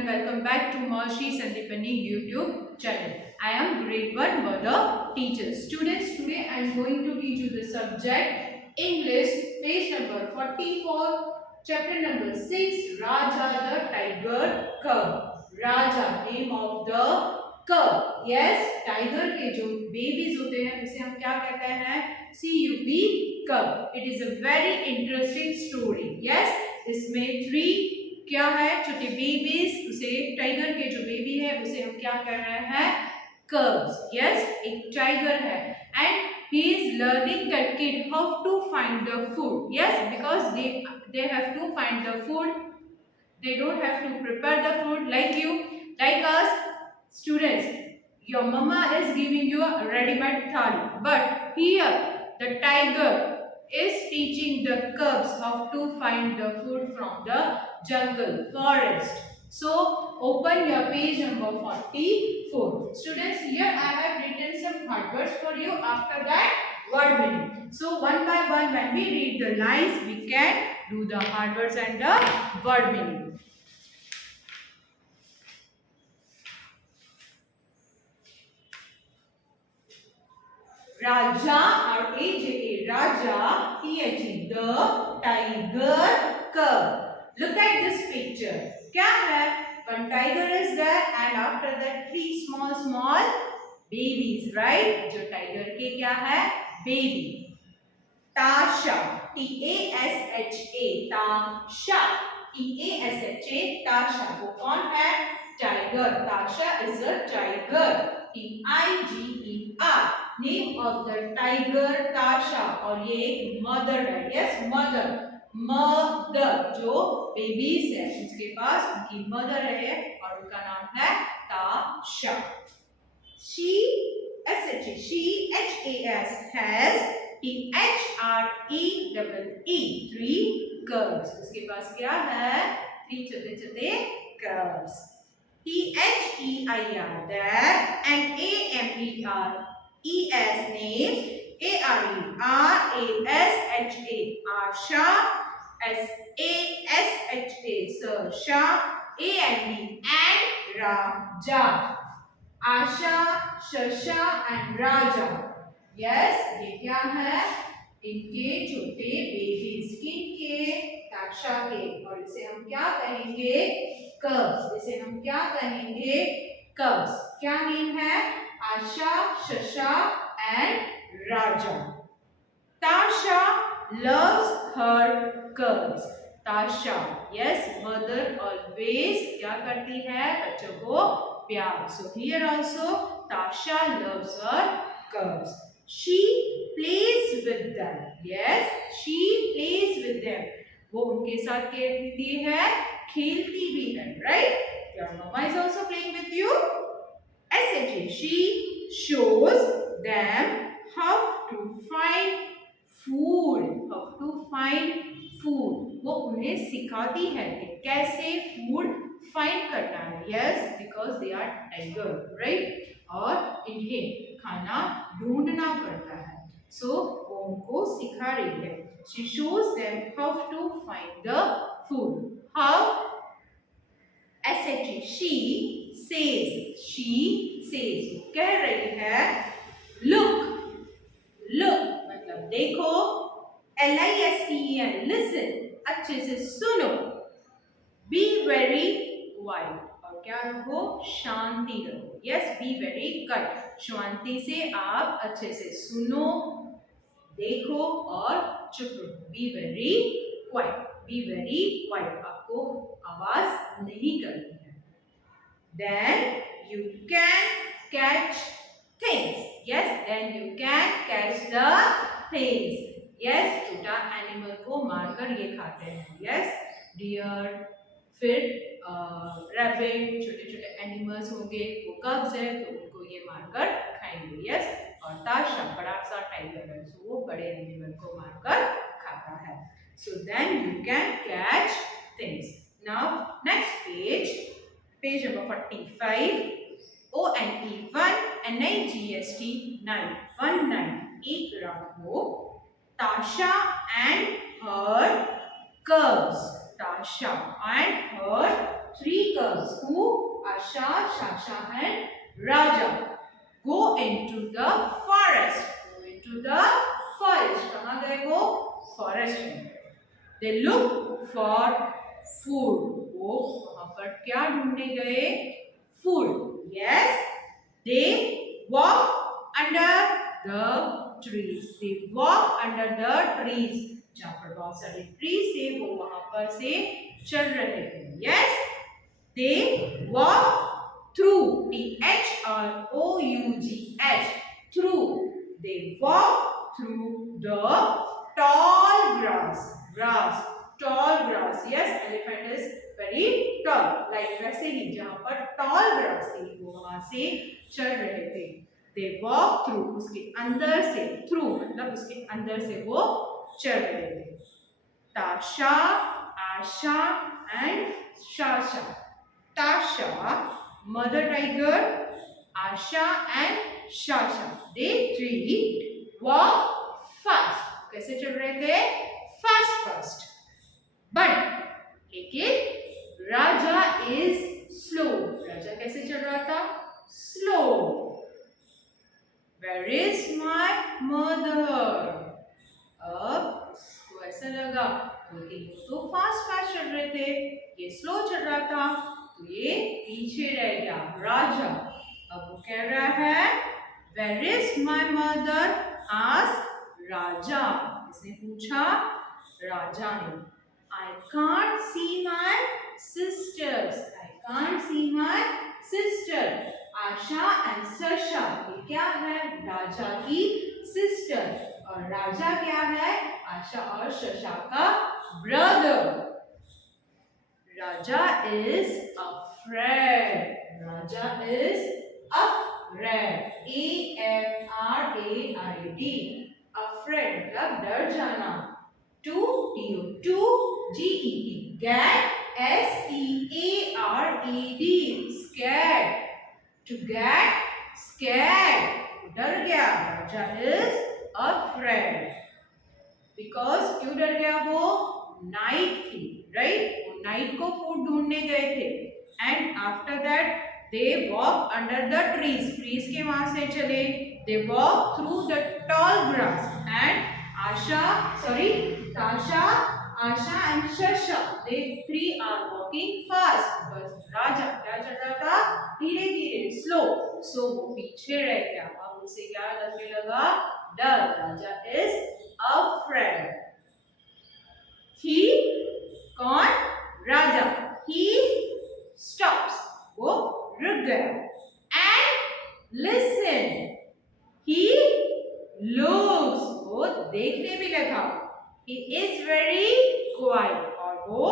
everyone, welcome back to Marshi Sandipani YouTube channel. I am grade 1 mother teacher. Students, today I am going to teach you the subject English, page number 44, chapter number 6, Raja the Tiger Cub. Raja, name of the cub. Yes, tiger के जो babies होते हैं उसे हम क्या कहते हैं? CUB cub. It is a very interesting story. Yes, इसमें 3 क्या है, छोटे बेबीज, उसे टाइगर के जो बेबी है उसे हम क्या कर रहे हैं? cubs. Yes, एक टाइगर है and he is learning that kid how to find the food. Yes, because they have to find the food. They don't have to prepare the food like you, like us students. Your mama is giving you a ready-made thali, but here the tiger is teaching the cubs how to find the food from the jungle, forest. So open your page number 44. Students, here I have written some hard words for you. After that, word meaning. So one by one, when we read the lines, we can do the hard words and the word meaning. Raja, R-A-J-A, Raja, T-H-E, the tiger cub. Look at this picture. क्या है? One tiger is there and after that 3 small babies, right? जो tiger के क्या है? Baby. Tasha, T-A-S-H-A, Tasha, T-A-S-H-A, Tasha. वो कौन है? Tiger. Tasha is a tiger. T-I-G-E-R. Name of the tiger Tasha और ये एक mother है. Yes, mother जो babies है उसके पास उनकी mother है और उनका नाम है Tasha. She H-A-S has T-H-R-E-E-E 3 cubs. उसके पास क्या है? 3 छोटे cubs. T-H-E-I-R that and A-M-E-R E-S names A-R-E-R-A-S-H-A Asha S-A-S-H-A Sarsha A-N-D and Raja. Asha, Shasha and Raja. Yes, ये क्या है? इनके छोटे बेबीज, किनके? ताशा के. और इसे हम क्या कहेंगे? cubs. इसे हम क्या कहेंगे? cubs. क्या नेम है? Asha, Shasha and Raja. Tasha loves her cubs. Tasha, yes, mother always क्या करती है? बच्चों को प्यार. So here also Tasha loves her cubs. She plays with them. Yes, she plays with them. वो उनके साथ खेलती है, खेलती भी है, right? Your mama is also playing with you. S-H-A. She shows them how to find food. How to find food. वो उन्हें सिखाती है कि कैसे food find करना है. Yes, because they are tiger, right? और इन्हें खाना ढूंढना पड़ता है. So वो उनको सिखा रही है. She shows them how to find the food. How? S-H-A. She says कह रही है look मतलब देखो. L-I-S-T-E-N listen अच्छे से सुनो. Be very quiet और क्या रखो? शांति रखो. Yes, be very quiet. शांति से आप अच्छे से सुनो, देखो और चुप रहो. Be very quiet. Be very quiet. आपको आवाज नहीं करनी है. Then you can catch things. Yes, then you can catch the things. Yes, छोटा एनिमल को मारकर ये खाते हैं. Yes, deer, फिर रैबिट, छोटे एनिमल्स होंगे, वो कब्स है तो उनको ये मारकर खाएंगे. Yes, और ताशा बड़ा सा टाइगर है, so वो बड़े एनिमल को मारकर खाता है. So then you can catch things. Now next page number 45. O-N-E 1 N-I-G-S-T 9 19 एक रात को Tasha and her cubs. Tasha and her 3 cubs. Who Asha, Shasha and Raja go into the forest. Go into the forest. कहाँ गए वो? Forest में. They look for food. वो वहाँ पर क्या ढूंढने गए? Food. Yes. They walk under the trees. They walk under the trees. जहाँ पर बहुत सारे trees थे वो वहाँ पर से चल रहे थे. Yes. They walk through. THROUGH. Through. They walk through the tall grass. Grass. Tall grass. Yes, elephant is very tall. Like वैसे ही जहाँ पर tall grass थी वो वहाँ से चल रहे थे. They walk through. उसके अंदर से through मतलब उसके अंदर से वो चल रहे थे. Tasha, Asha and Shasha. Tasha, mother tiger, Asha and Shasha. They three walk fast. कैसे चल रहे थे? Fast. But लेकिन राजा is slow. राजा कैसे चल रहा था? Slow. Where is my mother? अब इसको ऐसा लगा तीनों तो फास्ट चल रहे थे, ये स्लो चल रहा था, तो ये पीछे रह गया. राजा अब वो कह रहा है Where is my mother? asked राजा. इसने पूछा राजा ने. I can't see my sisters. I can't see my sister. Asha and Sasha ये क्या है? राजा की सिस्टर. और राजा क्या है? आशा और शशा का brother. Raja is afraid. Raja is afraid. AFRAID. afraid मतलब डर जाना. to GET. Get SCARED. Scared. To get scared. डर गया. राजा is afraid. Because क्यों डर गया वो? नाइट थी, राइट? वो नाइट को फूड ढूंढने गए थे. And after that they walk under the trees. Trees के वहां से चले. They walk through the tall grass. And Tasha, Asha and Shasha, they three are walking fast. बस राजा क्या चल रहा था? धीरे धीरे, स्लो. सो वो पीछे रह गया. अब उसे क्या लगने लगा? डर. राजा is afraid. He कौन? राजा. He stops. वो रुक गया. And listen. He looks. वो देखने भी लगा. He is very quiet. और वो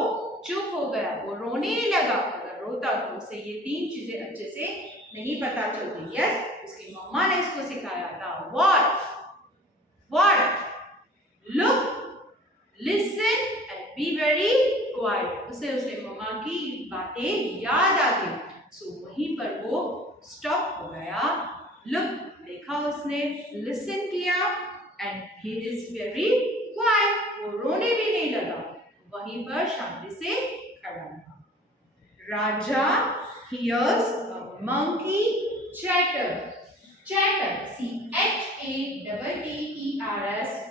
चुप हो गया. वो रोने नहीं लगा. अगर रोता तो उसे ये तीन चीजें अच्छे से नहीं पता चलती. यस, उसकी मम्मा ने इसको सिखाया था. What? Look, listen and be very quiet. उसे मम्मा की बातें याद आ गई. सो वहीं पर वो स्टॉप हो गया. Look, देखा उसने. Listen किया. And he is very quiet. वो रोने भी नहीं लगा. वहीं पर शांति से खड़ा था. राजा hears a monkey chatter. CHATTERS.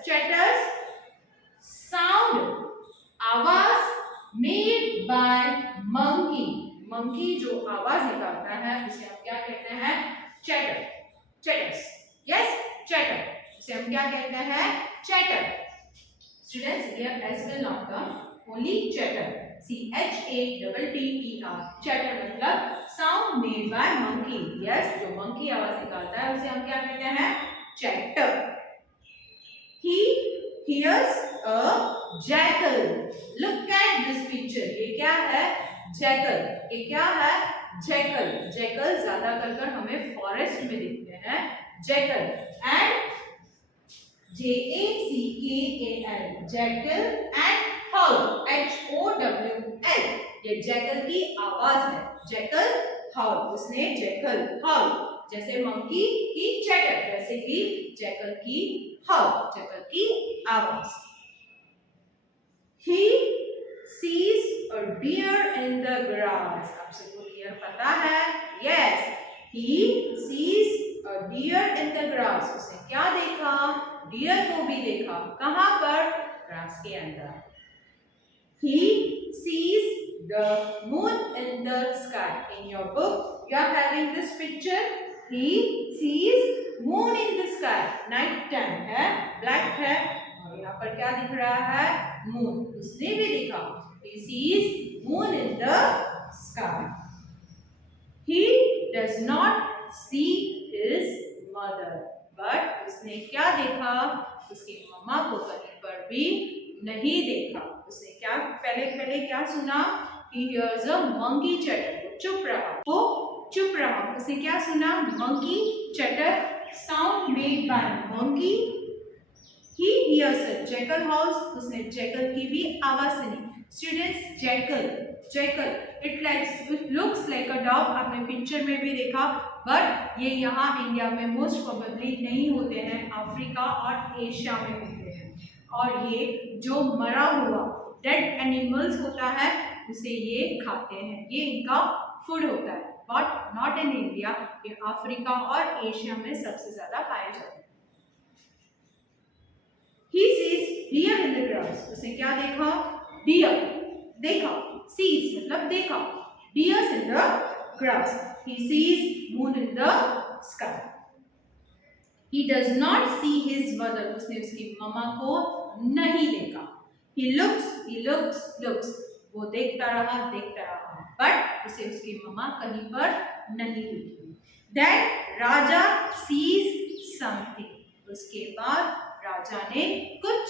Chatters. Sound. आवाज made by monkey. monkey जो आवाज निकालता है उसे हम क्या कहते हैं? chatters. Yes, chatter. उसे हम क्या कहते हैं? chatter. Students, here S will not come. Only chatter. CHATTER. chatter मतलब sound made by monkey. Yes, जो monkey आवाज निकालता है उसे हम क्या कहते हैं? chatter. He hears a jackal. Look at this picture. ये क्या है? jackal. ये क्या है? jackal ज्यादा कर हमें फॉरेस्ट में दिखते हैं. jackal and JACKAL. jackal and howl. HOWL. ये jackal की आवाज है. jackal howl. उसने jackal howl. जैसे monkey की chatter, वैसे ही jackal की howl. jackal की आवाज. He sees a deer in the grass. आपसे बोलिए डियर पता है? Yes, he sees a deer in the grass. उसने क्या देखा? डियर को भी देखा। कहाँ पर? ग्रास के अंदर। He sees the moon in the sky. In your book, you are having this picture. He sees moon in the sky. Night time है, black है, और यहाँ पर क्या दिख रहा है? Moon. उसने भी देखा. He sees moon in the sky. He does not see his mother. But उसने क्या देखा? उसकी मम्मा को कहीं पर भी नहीं देखा। उसने क्या पहले क्या सुना? He hears a monkey chatter. वो चुप रहा। उसने क्या सुना? Monkey chatter, sound made by monkey. He hears a jackal house. उसने jackal की भी आवाज सुनी। Students, jackal, it looks like a dog. आपने पिक्चर में भी देखा, बट ये यहाँ इंडिया में मोस्ट प्रोबेबली नहीं होते हैं, अफ्रीका और एशिया में होते हैं। और ये जो मरा हुआ डेड एनिमल्स होता है उसे ये खाते हैं, ये इनका फूड होता है, बट नॉट इन इंडिया। ये अफ्रीका और एशिया में सबसे ज्यादा पाए जाते हैं। He sees deer in the grass. उसने क्या देखा? Deer देखा, sees मतलब देखा, deers in the grass. He sees moon in the sky. He does not see his mother. उसने उसकी मम्मा को नहीं देखा। He looks. वो देखता रहा, but उसे उसकी मम्मा कहीं पर नहीं दिखी। Then राजा sees something. उसके बाद राजा ने कुछ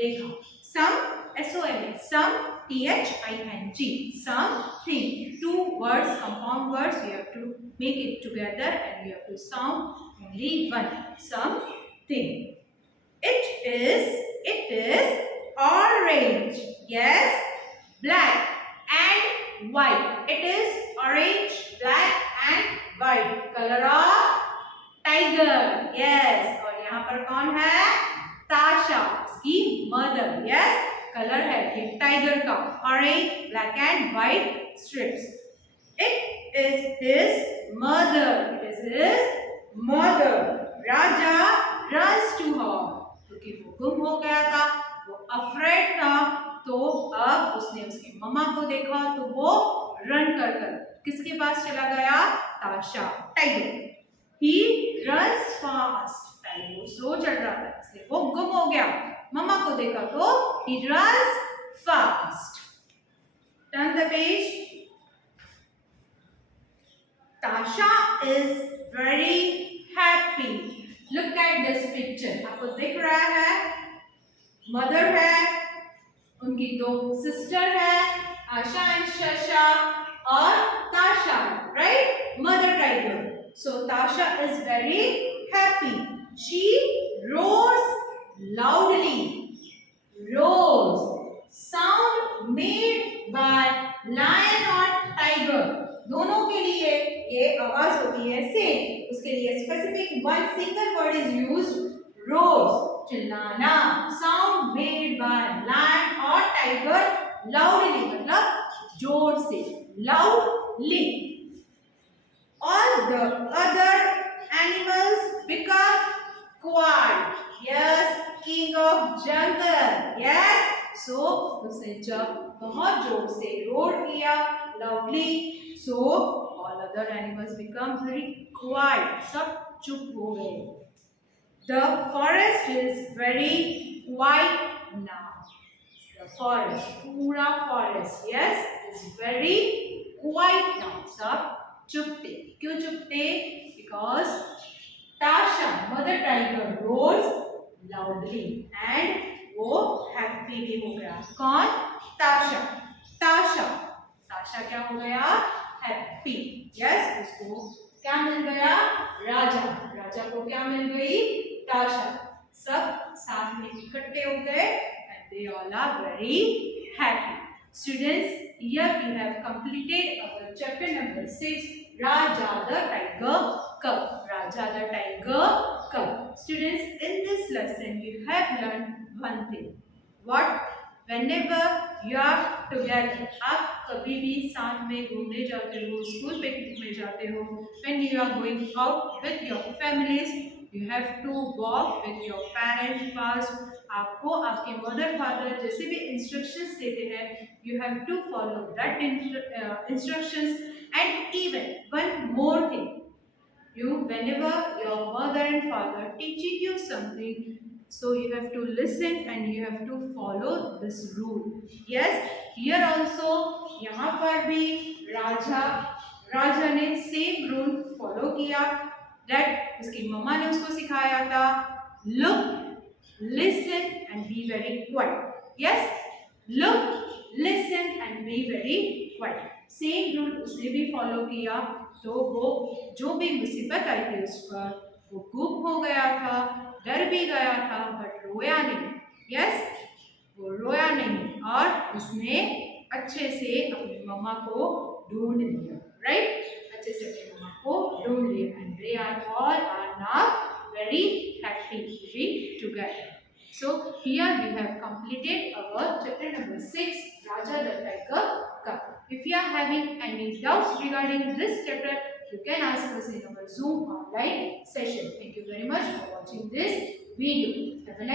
देखा। Some, S-O-M-E, some, T-H-I-N-G, something. Two words, compound words, you have to make it together and you have to sound only one. Something. It is orange. Yes, black and white. It is orange, black and white. Color of tiger. Yes. और यहाँ पर कौन है? ताशा, उसकी mother. Yes, colour है ये tiger का, orange, black and white strips. It is his mother. Raja runs to her, क्योंकि वो गुम हो गया था, वो अफ्रेड था, तो अब उसने उसकी मम्मा को देखा तो वो रन कर किसके पास चला गया? ताशा, टाइगर। He runs fast. वो स्लो चल रहा था, इसलिए वो गुम हो गया। मम्मा को देखा तो he runs fast. Turn the page. Tasha is very happy. Look at this picture. आपको दिख रहा है? मदर है, उनकी दो सिस्टर है, आशा एंड शशा, और ताशा, right? Mother tiger. So Tasha is very happy. She roars loudly. Roars, sound made by lion or tiger. दोनों के लिए ये आवाज होती है सेम। उसके लिए specific one single word is used, roars, चिल्लाना, sound made by lion or tiger loudly मतलब जोर से, loudly. All the other animals become quiet. Yes, king of jungle. Yes. So उसने जब बहुत जोर से रोर किया loudly, so all other animals become very quiet. सब चुप हो गए. The forest is very quiet now. The forest, पूरा forest, yes, is very quiet now. सब चुपते. क्यों चुपते? Because Tasha, mother tiger, roars loudly and वो हैप्पी भी हो गया। कौन? ताशा। ताशा क्या हो गया? हैप्पी। यस, उसको क्या मिल गया? राजा को क्या मिल गई? ताशा। सब साथ में इकट्ठे हो गए and they all are very happy. Students, here we have completed our chapter number 6, Raja the Tiger Cub. Students, in this lesson you have learned one thing. What? whenever you are together, आप कभी भी साथ में घूमने जाते हो, school picnic में जाते हो, when you are going out with your families, you have to walk with your parents first. आपको आपके मदर फादर जैसे भी इंस्ट्रक्शंस देते हैं, you have to follow that instructions. And even one more thing, you whenever your mother and father teaching you something, so you have to listen and you have to follow this rule. Yes, here also, यहाँ पर भी राजा राजा ने same rule follow किया, that उसकी मम्मा ने उसको सिखाया था, look, listen and be very quite. Yes, look, listen and be very quite. Same rule उसने भी फॉलो किया, तो वो जो भी मुसीबत आई थी उस पर, वो गुम हो गया था, डर भी गया था, बट रोया नहीं. यस, वो रोया नहीं और उसने अच्छे से अपनी मम्मा को ढूंढ लिया. राइट, अच्छे से अपनी मम्मा को ढूंढ लिया. And they are now very happy living together. So here we have completed our chapter number 6, Raja the Tiger Cub. If you are having any doubts regarding this chapter, you can ask us in our Zoom online session. Thank you very much for watching this video. Have a nice